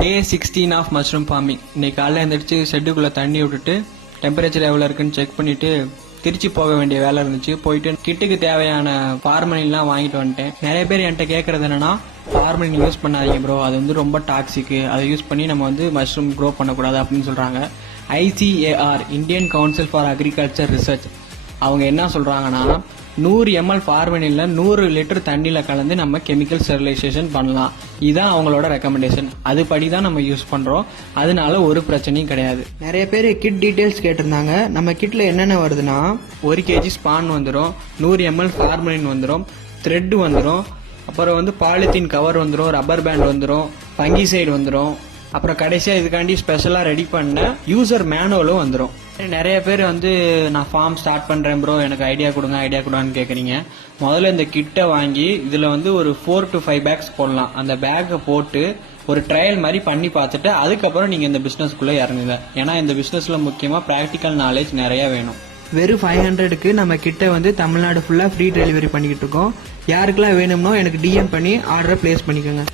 Day 16 of mushroom farming. இன்னைக்கு காலையில் எழுந்திரிச்சு ஷெட்டுக்குள்ளே தண்ணி விட்டுட்டு டெம்பரேச்சர் எவ்வளோ இருக்குன்னு செக் பண்ணிட்டு திருச்சி போக வேண்டிய வேலை இருந்துச்சு. போயிட்டு கிட்டுக்கு தேவையான ஃபார்மலின்லாம் வாங்கிட்டு வந்துட்டேன். நிறைய பேர் என்கிட்ட கேட்கறது என்னன்னா, ஃபார்மலின் யூஸ் பண்ணாதீங்க ப்ரோ, அது வந்து ரொம்ப டாக்ஸிக்கு, அதை யூஸ் பண்ணி நம்ம வந்து மஷ்ரூம் க்ரோ பண்ணக்கூடாது அப்படின்னு சொல்கிறாங்க. ICAR, Indian council for agriculture research, அவங்க என்ன சொல்கிறாங்கன்னா 100 ml ஃபார்மலின்ல 100 லிட்டர் தண்ணியில் கலந்து நம்ம கெமிக்கல் ஸ்டெரிலைசேஷன் பண்ணலாம். இதுதான் அவங்களோட ரெக்கமெண்டேஷன். அதுபடி தான் நம்ம யூஸ் பண்ணுறோம். அதனால ஒரு பிரச்சனையும் கிடையாது. நிறைய பேர் கிட் டீட்டெயில்ஸ் கேட்டிருந்தாங்க. நம்ம கிட்டில் என்னென்ன வருதுன்னா 1 kg ஸ்பான் வந்துடும், 100 ml ஃபார்மலின் வந்துடும், த்ரெட் வந்துடும், அப்புறம் வந்து பாலித்தீன் கவர் வந்துடும், ரப்பர் பேண்ட் வந்துடும், பங்கிசைடு வந்துடும், அப்புறம் கடைசியாக இதுக்காண்டி ஸ்பெஷலாக ரெடி பண்ண யூசர் மேனுவலும் வந்துடும். நிறைய பேர் வந்து நான் ஃபார்ம் ஸ்டார்ட் பண்ணுறேன் ப்ரோ, எனக்கு ஐடியா கொடுங்கன்னு கேட்குறீங்க. முதல்ல இந்த கிட்டை வாங்கி இதில் வந்து ஒரு 4 to 5 பேக்ஸ் போடலாம். அந்த பேக்கை போட்டு ஒரு ட்ரையல் மாதிரி பண்ணி பார்த்துட்டு அதுக்கப்புறம் நீங்கள் இந்த பிஸ்னஸ்க்குள்ளே இறங்குங்க. ஏன்னா இந்த பிஸ்னஸில் முக்கியமாக ப்ராக்டிக்கல் நாலேஜ் நிறையா வேணும். வெறும் 500க்கு நம்ம கிட்ட வந்து தமிழ்நாடு ஃபுல்லாக ஃப்ரீ டெலிவரி பண்ணிக்கிட்டு இருக்கோம். யாருக்கெல்லாம் வேணும்னோ எனக்கு டிஎம் பண்ணி ஆர்டரை பிளேஸ் பண்ணிக்கோங்க.